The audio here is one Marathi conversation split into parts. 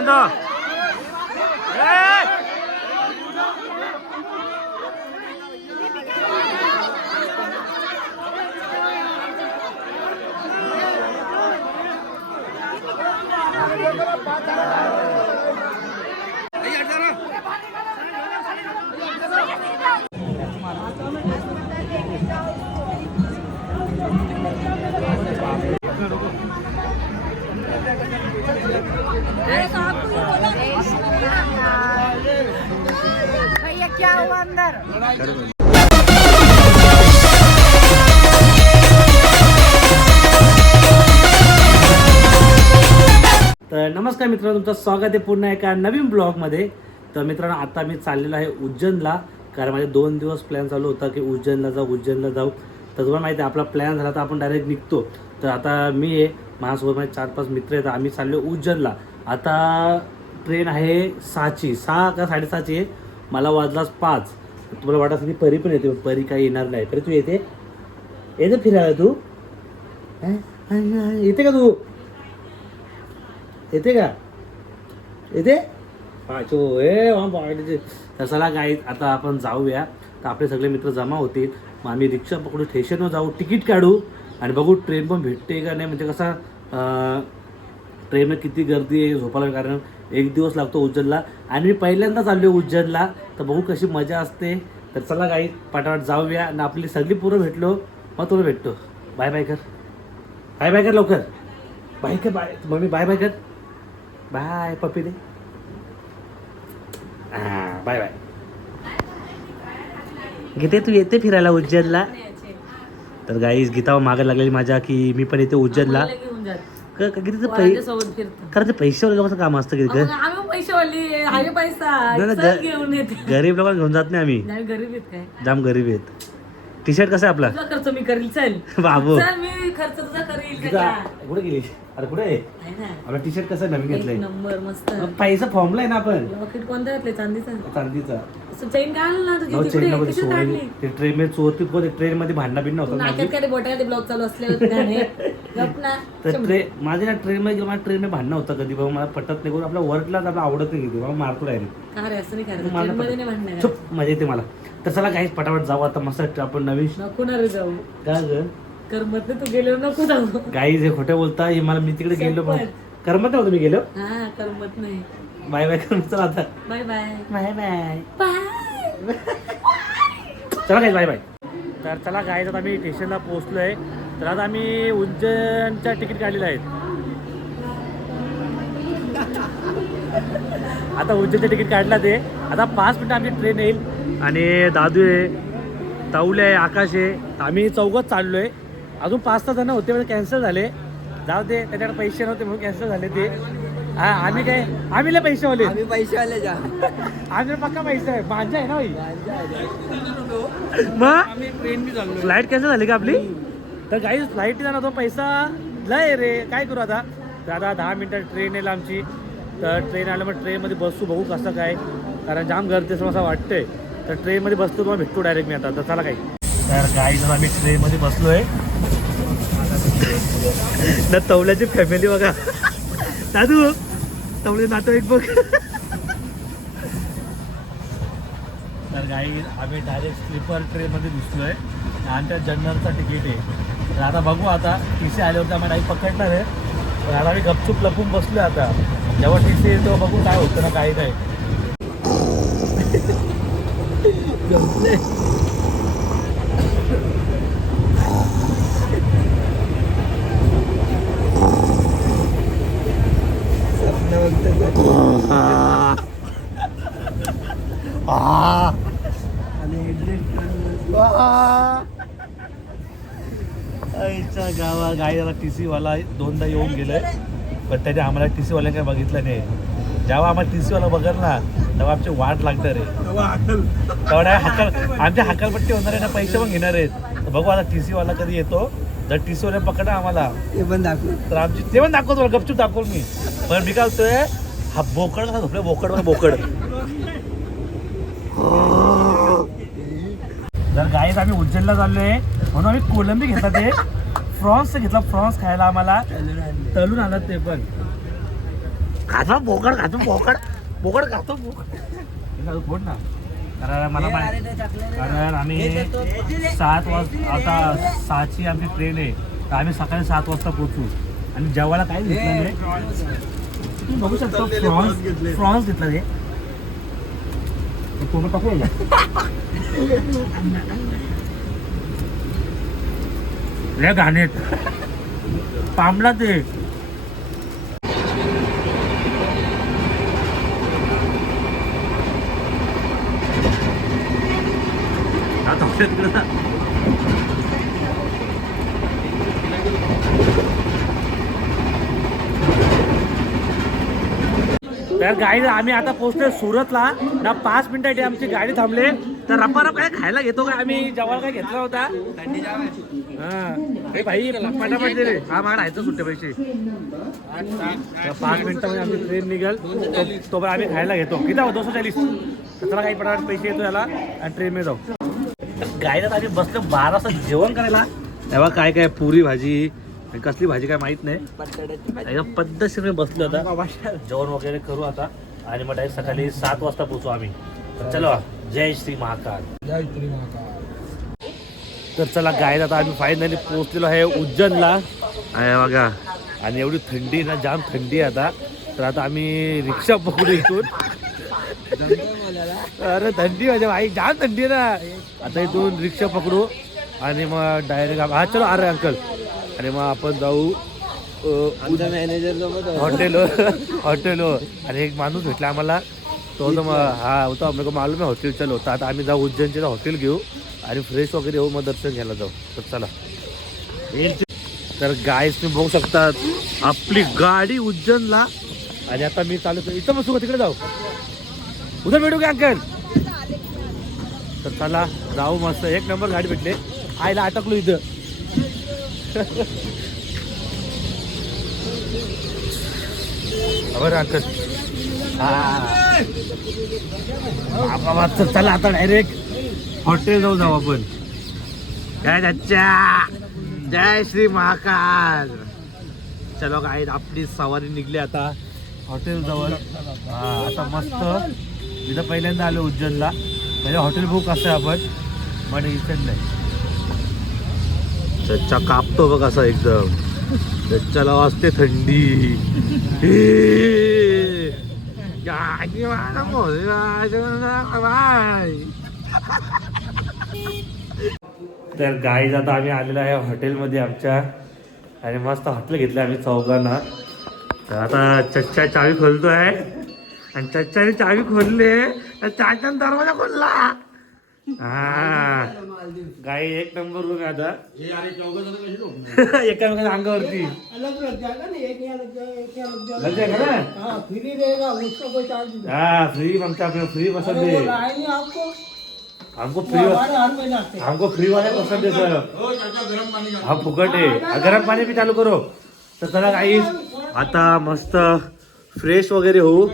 भैया क्या हुआ अंदर तर नमस्कार मित्रांनो तुमचं स्वागत आहे पुन्हा एका नवीन ब्लॉगमध्ये. तर मित्रांनो आता मी चाललेलो आहे उज्जैनला. कारण माझे दोन दिवस प्लॅन चालू होता की उज्जैनला जाऊ उज्जैनला जाऊ. तर तुम्हाला माहिती आहे आपला प्लॅन झाला तर आपण डायरेक्ट निघतो. तर आता मी आहे माझ्यासोबत माझे चार पाच मित्र आहेत. आम्ही चाललो उज्जैनला. आता ट्रेन आहे सहाची. सहा का साडेसहाची आहे? मला वाजलाच पाच. तुम्हाला वाटत असेल की परी पण येते परी काही येणार नाही. परी तू येते? येते फिरायला तू? येते का तू? येते का? येते? पाचो. ए तसाला काय आता आपण जाऊया. तर आपले सगळे मित्र जमा होतील. मग आम्ही रिक्षा पकडू स्टेशनवर जाऊ. तिकीट काढू. आणि बघू ट्रेन पण भेटते का नाही. म्हणजे कसा ट्रेननं किती गर्दी आहे झोपायला कारण एक दिवस लागतो उज्जैनला. आणि मी पहिल्यांदा चाललो उज्जैनला. तर बघू कशी मजा असते. तर चला काही पटापट जाऊया. आणि आपली सगळी पुरं भेटलो. मग तुला भेटतो. बाय बाय कर. बाय बाय कर लवकर. बाय कर बाय मम्मी बाय बाय कर. बाय पप्पी दे हां बाय बाय गीते तू येते फिरायला उज्जैनला? तर गाईस गीता मागे लागलेली माझ्या की मी पण येते उज्जैनला. क- क- किती फिरतो. ते पैसे लोकांचं काम असतं किती आम्ही पैसे वाली पैसा. नाही, नाही, चल ग- घेऊन येते. गरीब लोकांना घेऊन जात नाही आम्ही. गरीब आहेत काय? जाम गरीब आहेत. टी शर्ट कसं आहे आपला? तुझा खर्च मी करील चल. बाबू. चल मी खर्च तुझा करील त्याचा. कुठे गेली अरे कुठे? आहे आहे ना. आपला टी शर्ट कसं आहे नवीन एक घेतलंय? नंबर मस्त. पैसा फॉर्मला आहे ना आपण. लॉकेट कोणता घातले चांदीचा. चांदीचा. चेन काढ ना तुझी तिकडे कशी काढली ते ट्रेन मध्ये चोरती पण ट्रेन मध्ये भांडणं बिंडणं तू होतात नाक्यात माझी काय बोटायला ब्लॉग चालू असल्यावर गाणे गप ना. तर ट्रेन माझ्या ना ट्रेन मध्ये माझ्या ट्रेन मध्ये भांडणं होतं कधी. बाबा मला पटत नाही. करून आपल्या वर्कलाच आपला आवडत नाही किती. बाबा मारतो डायरेक्ट का रे? असं नाही करायचं. मला मध्ये. नाही. चुप मजा येते मला. तर चला काही पटापट जाऊ. आता मस्त आपण नवीन. नको ना रे जाऊ. काय ग? करमत नाही तू गेलो नको जाऊ. गाईज हे खोटं बोलता. हे मला मी तिकडे गेलो शपथ. करमत नव्हतं मी गेलो? हा करमत नाही बाय बाय कर चला आता. Bye bye bye bye bye चला काय बाय बाय तर चला गाईज आता आम्ही स्टेशनला पोहोचलोय. तर आता आम्ही उज्जैनच्या तिकीट काढलेलं आहेत. आता उज्जैनचं तिकीट काढला ते. आता पाच मिनिटं आमची ट्रेन येईल. आणि दादू आहे ताऊले आहे आकाश आहे. आम्ही चौघच चाललो आहे अजून पाच सहा जण होते म्हणजे कॅन्सल झाले. जाऊ दे त्याच्याकडे पैसे नव्हते म्हणून कॅन्सल झाले ते. हा आम्ही काय आम्ही लय पैसे वाले आम्ही पैसे आले जा. आम्ही पक्का पैसे आहे. माझा आहे ना भाई? मग? ट्रेन बी चाललो फ्लाईट कॅन्सल झाली का आपली? तर काही फ्लाईट जाणार तो पैसा. लय रे. काय करू आता? आता दहा मिनटं ट्रेन येईल आमची. तर ट्रेन आलं मग ट्रेनमध्ये बसू बघू कसं काय. कारण जाम गर्दी असं असं वाटतंय. तर ट्रेनमध्ये बसतो तुम्हाला भेटतो डायरेक्ट मी आता. तर चला काही. तर काही जण आम्ही ट्रेनमध्ये बसलोय. ना तवल्याची फॅमिली बघा. दादू तवले एक बघ. तर काही आम्ही डायरेक्ट स्लीपर ट्रेनमध्ये घुसलोय. आणि त्या जनरलचं तिकीट आहे. तर आता बघू आता टी सी आल्यावरती आम्ही डायरेक्ट पकडणार आहे. पण आता आम्ही गपचूप लपून बसलोय आता. जेव्हा टी सी येईल तेव्हा बघू काय होतं ना काही नाही. आईच्या गावा गायला टी सी वाला दोनदा येऊन गेलोय पण त्याने आम्हाला टी सी वाल्या काय बघितलं नाही. जेव्हा आम्हाला टी सी वाला बघल ना तेव्हा आमची वाट लागणार आहे. तेवढ्या हकल. आमच्या हकलपट्टी होणार आहे ना पैसे पण घेणार आहेत. बघू आता टी सी वाला कधी येतो. जर टी सी वाला पकडा आम्हाला. ते पण दाखव. तर आमची ते पण दाखवतो मला गपचूप दाखवल मी. पण मी काय होतोय हा बोकड कसा झोपला बोकड बोकड. जर गाईत आम्ही उज्जैनला चाललोय. म्हणून आम्ही कोलंबी घेतला ते. फ्रॉन्स घेतला फ्रॉन्स खायला आम्हाला. तळून आणत ते पण. खातो बोकड खातो बोकड. बोकड खातो फोड ना. कारण मला माहिती कारण आम्ही सात वाजता आता सहाची आमची ट्रेन आहे. तर आम्ही सकाळी सात वाजता पोहोचू. आणि जेवायला काय घेतलं नाही. तुम्ही बघू शकता फ्रॉन्स फ्रॉन्स घेतला रे पूर्ण टाकू रे घाणेत. पामला ते तिकडं तर गाडी आम्ही आता पोहोचतोय सुरतला. ना पाच मिनिटासाठी आमची गाडी थांबले. तर रप्पा रप काय खायला घेतो का? आम्ही जवळ काय घेतला होता? हा. भाई पटापट दे रे. हा मला राहायचं सुट्टे पैसे पाच मिनिटामध्ये आमची ट्रेन निघेल. तो- आम्ही खायला घेतो. किती दोनशे चाळीस. चला काही पटापट पैसे येतो याला. आणि ट्रेनमध्ये जाऊ. गाडीला आम्ही बसलो बारा वाजता जेवण करायला. तेव्हा काय काय पुरी भाजी कसली भाजी काय माहीत नाही. पद्धतशीर बसलो आता. जेवण वगैरे करू आता. आणि मग डायरेक्ट सकाळी सात वाजता पोहोचू आम्ही. चलो जय श्री महाकाल. जय श्री महाकाल. तर चला गायला आता आम्ही फायनली पोहोचलेलो आहे उज्जैनला. आहे बघा. आणि एवढी थंडी ना जाम थंडी आहे आता. तर आता आम्ही रिक्षा पकडू इथून. अरे थंडी म्हणजे भाई. जाम थंडी ना. आता इथून रिक्षा पकडू आणि मग डायरेक्ट हा चलो अरे अंकल आणि मग आपण जाऊ मॅनेजर हॉटेल हॉटेल आणि एक माणूस भेटला आम्हाला. तो होता मग हा होता आम्ही मालूम आहे हॉटेल चलो तर आता आम्ही जाऊ उज्जैनचे हॉटेल घेऊ आणि फ्रेश वगैरे येऊ मग दर्शन घ्यायला जाऊ. तर चला. तर गायस तुम्ही बघू शकतात आपली गाडी उज्जैनला आणि आता मी चालू इथं बसू तिकडे जाऊ. उद्या भेटू का अंकल? तर चला जाऊ मस्त. एक नंबर गाडी भेटले. आईला अटकलो इथं. बरं अंकल. हा. तर चला आता डायरेक्ट हॉटेल जाऊ जाऊ आपण. जय दच्चा जय श्री महाकाल. चलो काय आपली सवारी निघली आता. हॉटेल जवळ. आता मस्त. इथं पहिल्यांदा आलो उज्जैनला. म्हणजे हॉटेल बुक असं आहे आपण पण इथं नाही. त्याच्या कापतो बघ असा एकदम. त्याच्याला वाजते थंडी. तर गाईज आता आम्ही आलेलो आहे हॉटेलमध्ये आमच्या. आणि मस्त हॉटेल घेतलं आम्ही चौघांना. तर आता चच्चा चावी खोलतोय. आणि चच्चाने चावी खोलले. चाचा दरवाजा खोलला. हा. गाई एक नंबर आहे आता. एकामेकाच्या अंगावरती. हाँ फ्री मांगता अपने फ्री है आपको? हमको फ्री हैं हमको फ्री वाले पसंद है सर. हा फुकट आहे. गरम पाणी बी चालू करो. तर चला काही आता मस्त फ्रेश वगैरे होऊ.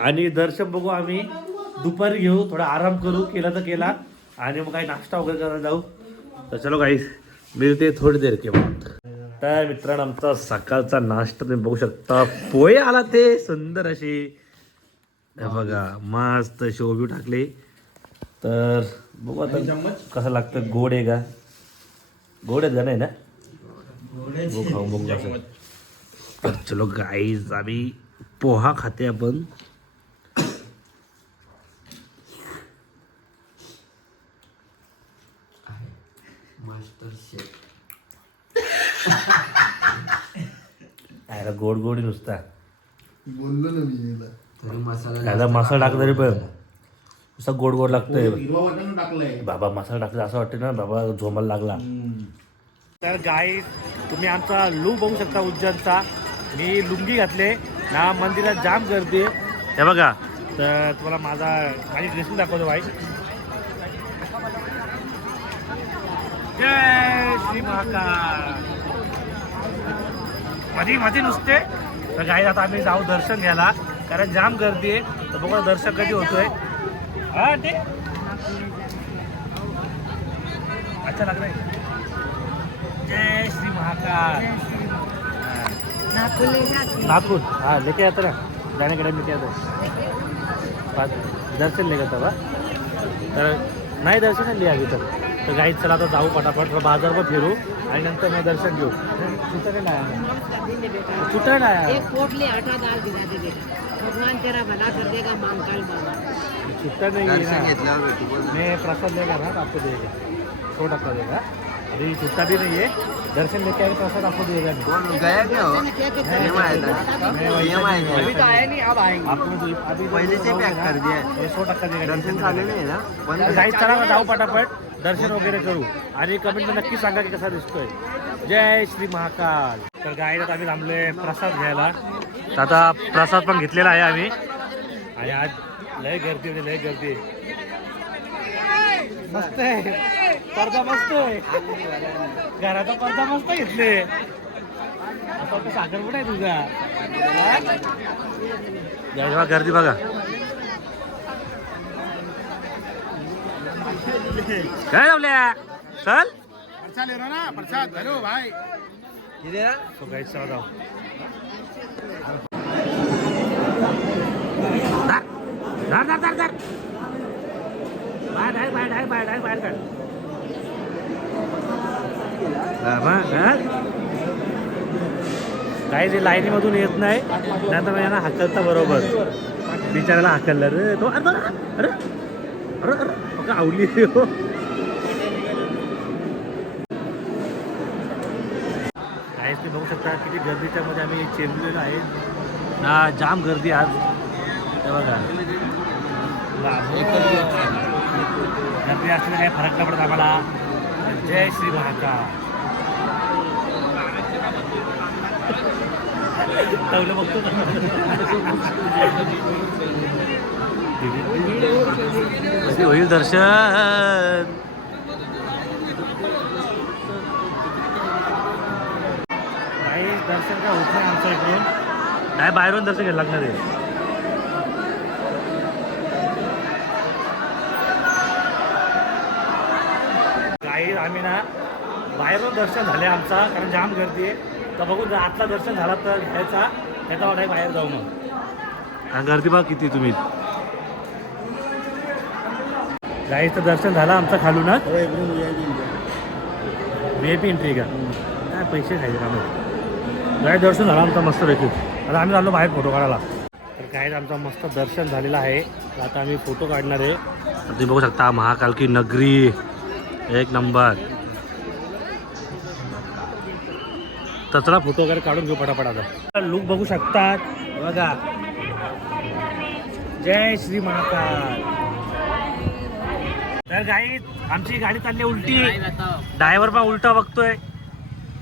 आणि दर्शन बघू आम्ही. दुपारी घेऊ थोडा आराम करू. केला तर केला. आणि मग काही नाश्ता वगैरे करायला जाऊ. तर चलो काही मिळते थोडी देर के बाद तर मित्रांनो आमचा सकाळचा नाश्ता तुम्ही बघू शकता. पोहे आला ते सुंदर हे बघा मस्त शोभी टाकले. तर बघू आता कसं लागतं. गोड आहे का? गोड आहे नाही ना? बघू खाऊ बघू चलो गाईज आम्ही पोहा खाते आपण. याला गोड गोडी नुसता. बोललो ना मी याला. याला मसाला टाकला तरी पण. नुसता गोड गोड लागतंय. हिरवा वाटाणा टाकलाय. बाबा मसाला टाकला असं वाटतं ना बाबा झोमाला लागला. तर गाई तुम्ही आमचा लू बघू शकता उज्जैनचा. मी लुंगी घातले. ना मंदिरात जाम गर्दी आहे. हे बघा तर तुम्हाला माझा माझी ड्रेसिंग दाखवतो भाई. जय श्री महाकाल. मध्ये मध्ये नुसते. तर गाई आता आम्ही जाऊ दर्शन घ्यायला. कारण जाम गर्दी आहे. तर बघा दर्शन कधी होतोय. हा ते? अच्छा लग रहा है जय श्री महाकाल. नागपूर. हाँ लेके आता ना टाइम में क्या पाच दर्शन लेगा तवा तर नाही दर्शन नाही लिहा अभी तर गाईत चला आता जाऊ पटापट. बाजार पण फिरू. आणि नंतर मग दर्शन घेऊ. सुटा नाही. आया? एक पोटली आटा दाल दिला दे बेटा। भगवान तेरा भला कर देगा मांगकाल बाबा नहीं है ना। मैं प्रसाद लेगा ना तो आपको देगा। देगा। अभी छुट्टा भी नहीं है। दर्शन लेके आए प्रसाद आपको देगा नहीं। गया क्या हो है। अभी तो आया नहीं अब आएँगे। आपको जो अभी पहले से पैक कर दिया है। सौ टक्का देगा। दर्शन नाही. आहे ना? चला जाऊ दर्शन वगैरे करू। आणि कमेंट नक्की सांगा की कसा दिसतोय जय श्री महाकाल। तर गाईड आम्ही थांबलोय प्रसाद घ्यायला. तर आता प्रसाद पण घेतलेला आहे आम्ही. आणि आज लय गर्दी होती लय गर्दी. मस्त आहे. पडदा मस्त आहे. घराचा पडदा मस्त घेतले. आता वाटतं साखरपुडा आहे तुझा. हा? गर्दी बघा. काय लावल्या? चल. प्रसाद ना? प्रसाद. हेलो भाई. तो काही चला जाऊ हा, काही जे लाईनीमधून येत नाही नंतर यांना हाकलता बरोबर बिचाराला हाकललं रे तो अरे अरे अरे आवडली हो शकता किती गर्दीच्या मध्ये आम्ही चेंबलेलो आहे. ना जाम गर्दी आज. हे बघा. गर्दी असल्याने काही फरक नाही पडत आम्हाला. जय श्री महाकाल. तवलं बघतो कधी होईल दर्शन काही दर्शन काय होत नाही आमच्या इकडून? काय बाहेरून दर्शन घ्यायला लागणार आहे. काही आम्ही ना बाहेरून दर्शन झाले आमचा कारण जाम गर्दी आहे. तर बघू जर आतला दर्शन झाला तर घ्यायचा त्याचा वाटाय बाहेर जाऊ मग. गर्दी बघा किती तुम्ही. गाईचं दर्शन झालं आमचं खालूनच. व्ही पी एंट्री का? काय पैसे खायचे आम्ही गाय दर्शन झालं आमचं मस्त पैकी. आता आम्ही चाललो बाहेर फोटो काढायला. तर काय आमचं मस्त दर्शन झालेलं आहे. आता आम्ही फोटो काढणार आहे. तुम्ही बघू शकता महाकाल की नगरी. एक नंबर. तर चला फोटो वगैरे काढून घेऊ पटापट आता. लुक बघू शकतात. बघा. जय श्री महाकाल. तर गाई आमची गाडी चालली उलटी. ड्रायव्हर पण उलटा बघतोय.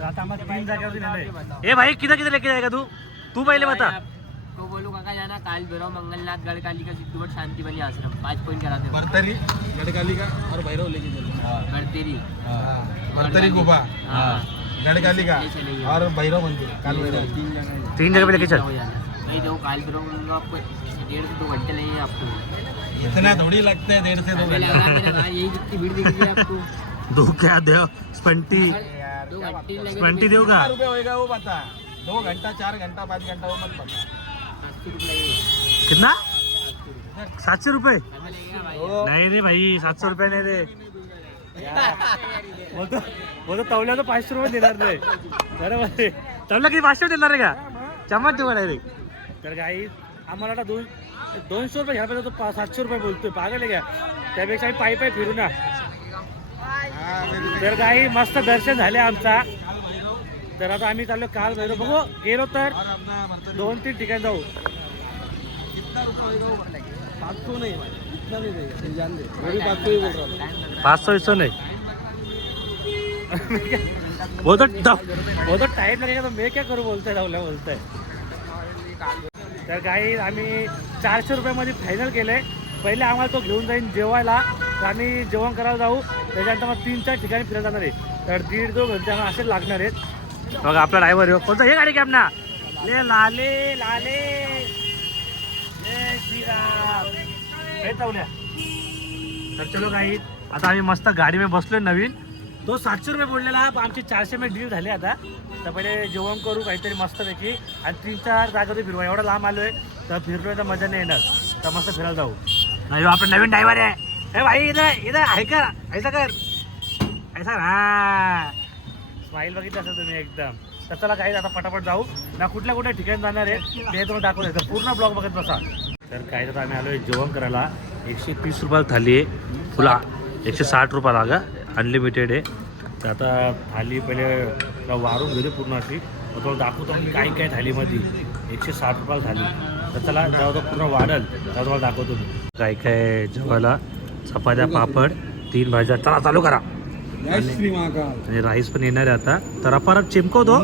आता आम्हाला तीन जागेवरती नेलंय. ए भाई किधर किधर लेके जाएगा तू? तू पहिले बता. तो बोलो काका जाना काल भैरव मंगलनाथ गढ़कालिका सिद्धवट शांति बनी आश्रम। पाँच पॉइंट करा दे। बर्तरी गढ़कालिका और भैरव लेके चलो। बर्तेरी। बर्तरी गुफा। हाँ। गढ़कालिका। और भैरव मंदिर काल भैरव। तीन जगह तीन जगह पे लेके चल। हो नहीं देखो काल भैरव मंदिर आपको डेढ़ से दो घंटे लगेंगे आपको। इतना थोड़ी लगता है डेढ़ से दो घंटे। यही कितनी भीड़ दिख रही है आपको। दो क्या स्पंटी। दो घंटे लगे स्पंटी देव का रुपये होएगा वो बता। दो घंटा चार घंटा पाँच घंटा वो मत बता। रुपये लगेगा। कितना? सातशे रुपये? हमें लगेगा भाई। नाही रे भाई सातशे रुपये नाही रे। बोलतो बोलतो तवल्याचं पाचशे रुपये देणार नाही बरोबर तवला किती पाचशे देणार आहे का? चमच देऊ डायरेक्ट तर काही आम्हाला आता दोन दोनशे रुपये घ्यायला पाहिजे तो सातशे रुपये बोलतोय. पागल आहे का? त्यापेक्षा आम्ही पायी पायी फिरू ना. तर काही मस्त दर्शन झाले आमचा. तर आता आम्ही चाललो काल भैरव. बघू गेलो तर दोन तीन ठिकाणी जाऊ. पाच सौ इसो नहीं. वो तो वो तो टाइम लगेगा तो मैं क्या करू बोलतोय जाऊला बोलतोय. तर काही आम्ही चारशे रुपयामध्ये फायनल केलंय. पहिले आम्हाला तो घेऊन जाईन जेवायला. तर आम्ही जेवण करायला जाऊ. त्याच्यानंतर मग तीन चार ठिकाणी फिरायला जाणार आहे. तर दीड दोन घंटे आम्हाला असेच लागणार आहेत. बघा आपला ड्रायव्हर येऊ कोणता? हे गाडी कॅब ना. ले लाले लाले. हे तर चलो काही आता आम्ही मस्त गाडी में बसलोय नवीन. तो सातशे रुपये बोललेला. पण आमचे चारशे में डील झाले आता. तर पहिले जेवण करू काहीतरी मस्तपैकी. आणि तीन चार जागा फिरवा. एवढा लांब आलोय. तर फिरतोय तर मजा नाही येणार. तर मस्त फिरायला जाऊ. नाही हो, आपण नवीन ड्रायव्हर आहे. ए भाई इथं इथं आहे का? ऐसा कर. ऐसा हा स्माईल बघितलं असेल तुम्ही एकदम. तर चला काही आता पटापट जाऊ. ना कुठल्या कुठल्या ठिकाणी जाणार आहे ते तुम्हाला दाखवलं तर पूर्ण ब्लॉग बघत बसा. तर काय तर आम्ही आलो जेवण करायला. एकशे तीस रुपयाला थाली आहे. फुला. एकशे साठ रुपयाला का अनलिमिटेड आहे. तर आता थाली पहिले वारून घेते पूर्ण अशी. मग तुम्हाला दाखवतो मी काय काय थालीमध्ये. एकशे साठ रुपयाला थाली. तर चला जेव्हा पूर्ण वाढल तेव्हा तुम्हाला दाखवतो मी. काय काय जेवायला? चपात्या पापड तीन भाज्या. चला चालू करा. आणि राईस पण येणार आहे आता. तर परत चिमकवतो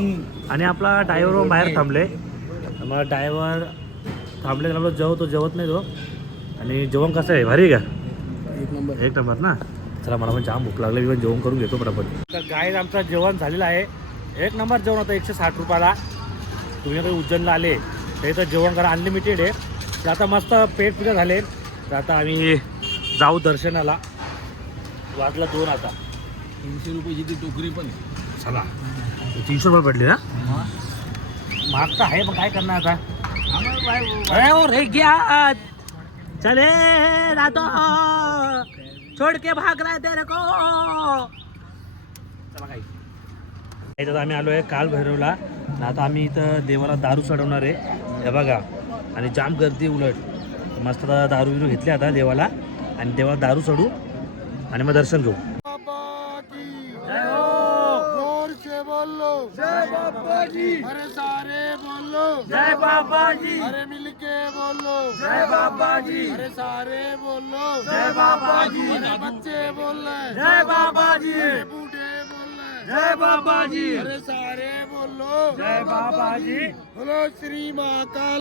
आणि आपला ड्रायव्हर बाहेर थांबले. मग ड्रायव्हर थांबले त्याला जेवतो जेवत नाही तो. आणि जेवण कसं आहे? भारी का? एक नंबर. एक नंबर ना? चला मला पण जाम भूक लागली. मी जेवण करून घेतो पटापट. तर गाय आमचं जेवण झालेलं आहे. एक नंबर जेवण होतं एकशे साठ रुपयाला. तुम्ही काही उज्जैनला आले. तर इथं जेवण करा. अनलिमिटेड आहे. तर आता मस्त पेट पूजा झाले. तर आता आम्ही जाऊ दर्शनाला. वाजला दोन आता. तीनशे रुपयाची ती टोकरी पण चला. तीनशे रुपये पडले ना? महाग तर आहे पण काय करणार आता? अरे ओ रे गया चले रातो. छोड के भाग रहा है तेरे को चला काही. इथं आम्ही आलो आहे काल भैरवला. आता आम्ही इथं देवाला दारू चढवणार आहे. हे बघा. आणि जाम गर्दी उलट. मस्त दारू बिरू घेतली आता देवाला. आणि देवाला दारू चढू आणि मग दर्शन घेऊ. जय बाबा जी अरे सारे बोलो. जय बाबा जी अरे मिलके बोलो जय बाबा जी अरे सारे बोलो. जय बाबा जी अरे बच्चे बोल जय बाबा जी अरे बूढ़े बोल जय बाबा जी अरे सारे बोलो जय बाबा जी बोलो श्री महाकाल.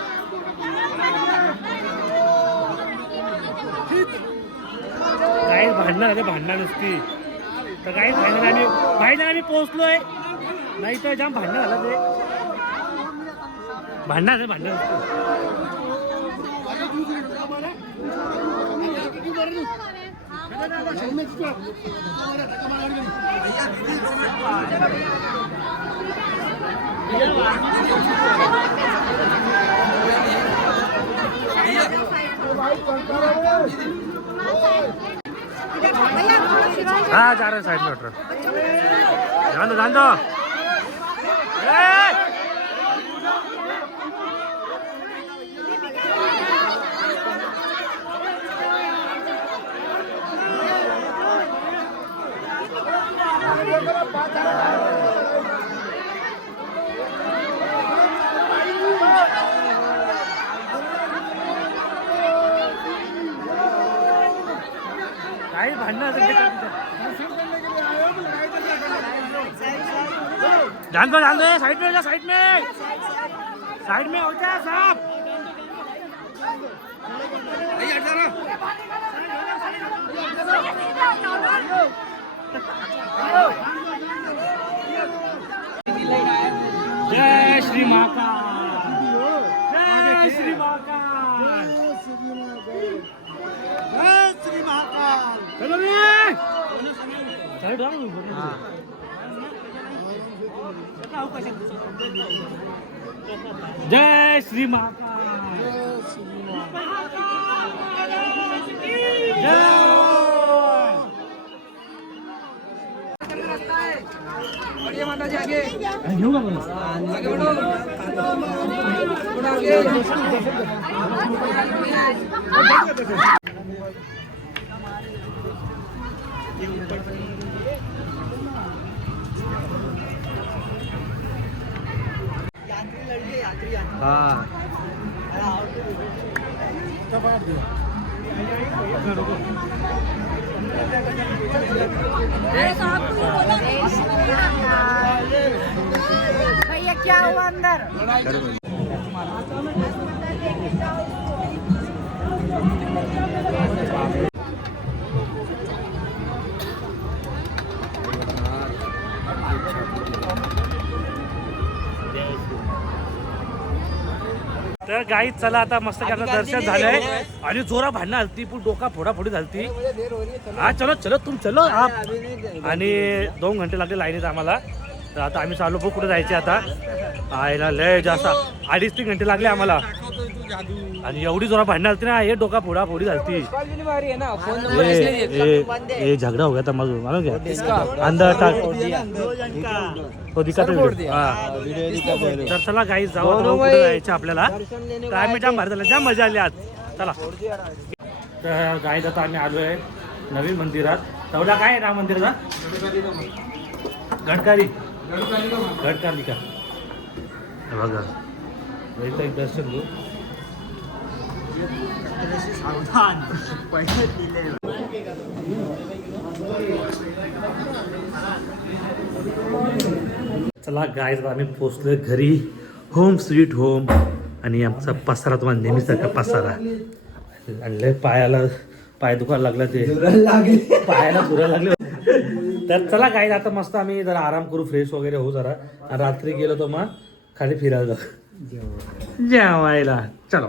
भांडणार आहे भांडणार नसती तर काही फायनल आम्ही फायनल आम्ही पोहोचलोय. नाही तर जाम भांडणं झालं ते. भांडणं झालं भांडणं नसतं हाँ जा रहे हैं साइड में उठ रहे जान दो जान दो ए! काही भांडणं असेल ते करू द्या. जान दो जान दो साइड में जा साइड में साइड में हो जा साहब जय श्री महाकाल. जय श्री महाकाल. श्री महाकाल. चलो रे. जय श्री महाकाल जय घेऊ का मला भैया क्या हुआ अंदर? तर गाई चला आता मस्त आता दर्शन झालंय. आणि जोरा भांडणं आलती पण डोका फोडाफोडी झालती. हा चलो चलो तुम चलो आप आणि दोन घंटे लागले लाईनीत आम्हाला. तर आता आम्ही चालू बघ कुठे जायचे आता? आयला लय जास्त. अडीच तीन घंटे लागले आम्हाला. आणि एवढी जोरा भांडणं आलती ना हे डोका फोडा फोडी झालती ए, झगडा हो गया था मजूर मालूम क्या अंदर टाक. तो दिखा तो व्हिडिओ. हा. तर चला गाई जाऊ आता कुठे जायचं आपल्याला. तर आम्ही जाम भारी झालं. जाम मजा आली आज. चला. तर गाईत आता आम्ही आलोय नवीन मंदिरात. तेवढा काय आहे ना मंदिराचा? गडकारी. गडकालिका हे बघा. इथं एक दर्शन घेऊ. चला गायज आम्ही पोचलोय घरी. होम स्वीट होम आणि आमचा पसारा तुम्हाला नेहमीसारखा पसारा. आणलंय पायाला पाय दुखायला लागला ते. पायाला दुरायला लागले. तर चला गाईज आता मस्त आम्ही जरा आराम करू फ्रेश वगैरे होऊ जरा. आणि रात्री गेलो तर मग खाली फिरायला जाऊ. जेवायला. चलो.